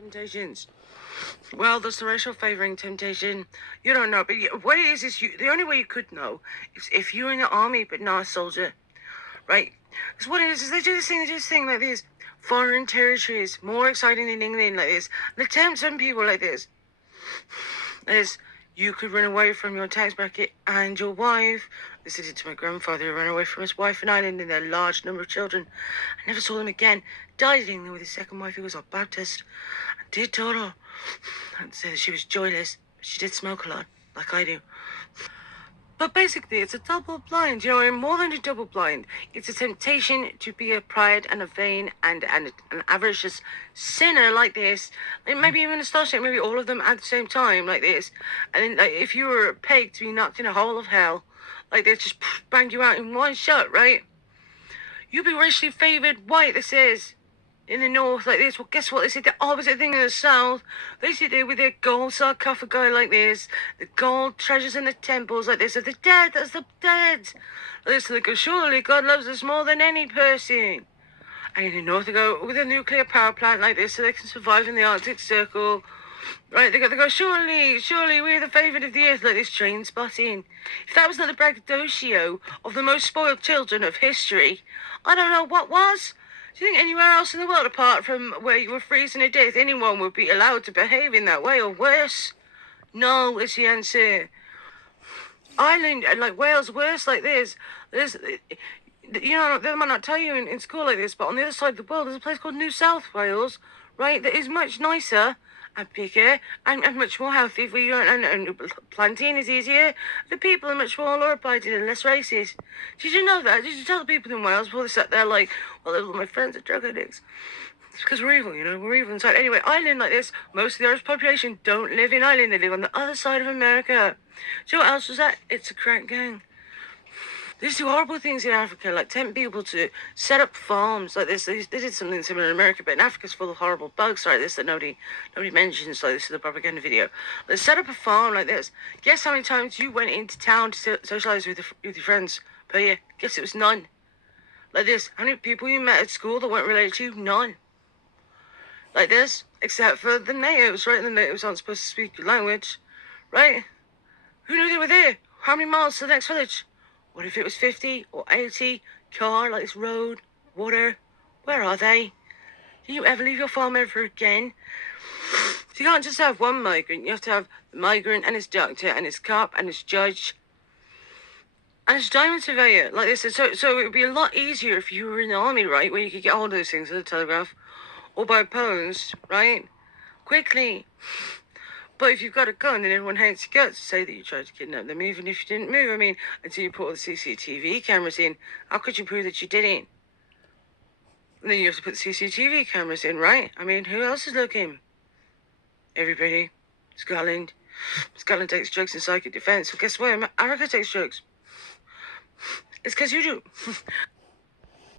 Temptations. Well, there's the racial favouring temptation. You don't know, but what it is the only way you could know is if you're in the army but not a soldier, right? Because what it is they do this thing like this. Foreign territories, more exciting than England like this. They tempt some people like this. Is you could run away from your tax bracket and your wife. This did it to my grandfather, who ran away from his wife in Ireland and their large number of children. I never saw them again. Died in England with his second wife, who was a Baptist. I did told her. I'd say that she was joyless, but she did smoke a lot, like I do. But basically, it's a double blind, and more than a double blind. It's a temptation to be a pride and a vain and an avaricious sinner like this. Like maybe even a starship, maybe all of them at the same time like this. And then, like, if you were a pig to be knocked in a hole of hell, like they just bang you out in one shot, right? You'd be racially favoured white, this is. In the north like this. Well, guess what? They said the opposite thing in the south. They sit there with their gold sarcophagi like this, the gold treasures in the temples like this of the dead. That's the dead. Like this, they go, surely God loves us more than any person. And in the north they go with a nuclear power plant like this so they can survive in the Arctic Circle. Right, they go, surely we're the favourite of the earth, like this train spotting. If that was not the braggadocio of the most spoiled children of history, I don't know what was. Do you think anywhere else in the world, apart from where you were freezing to death, anyone would be allowed to behave in that way, or worse? No, is the answer. Ireland, and like Wales, worse like this. There's, they might not tell you in school like this, but on the other side of the world, there's a place called New South Wales, right, that is much nicer and bigger and much more healthy for you, and planting is easier. The people are much more law-abiding and less racist. Did you know that? Did you tell the people in Wales before they sat there like, well, my friends are drug addicts? It's because we're evil, we're evil inside. Anyway, Ireland like this, most of the Irish population don't live in Ireland, they live on the other side of America. Do you know what else was that? It's a crack gang. They do horrible things in Africa, like tempt people to set up farms like this. They did something similar in America, but in Africa's full of horrible bugs like this that nobody mentions like this in the propaganda video. They set up a farm like this. Guess how many times you went into town to socialise with your friends per year? Guess it was none. Like this. How many people you met at school that weren't related to you? None. Like this. Except for the natives, right? The natives aren't supposed to speak your language, right? Who knew they were there? How many miles to the next village? What if it was 50 or 80? Car, like this road, water. Where are they? Can you ever leave your farm ever again? So you can't just have one migrant. You have to have the migrant and his doctor and his cop and his judge and his diamond surveyor like this. So it would be a lot easier if you were in the army, right, where you could get hold of those things at the telegraph or by post, right, quickly. But if you've got a gun, then everyone hates your guts to say that you tried to kidnap them, even if you didn't move. I mean, until you put all the CCTV cameras in, how could you prove that you didn't? And then you have to put the CCTV cameras in, right? I mean, who else is looking? Everybody. Scotland. Scotland takes drugs in psychic defence. Well, guess what? America takes drugs. It's because you do.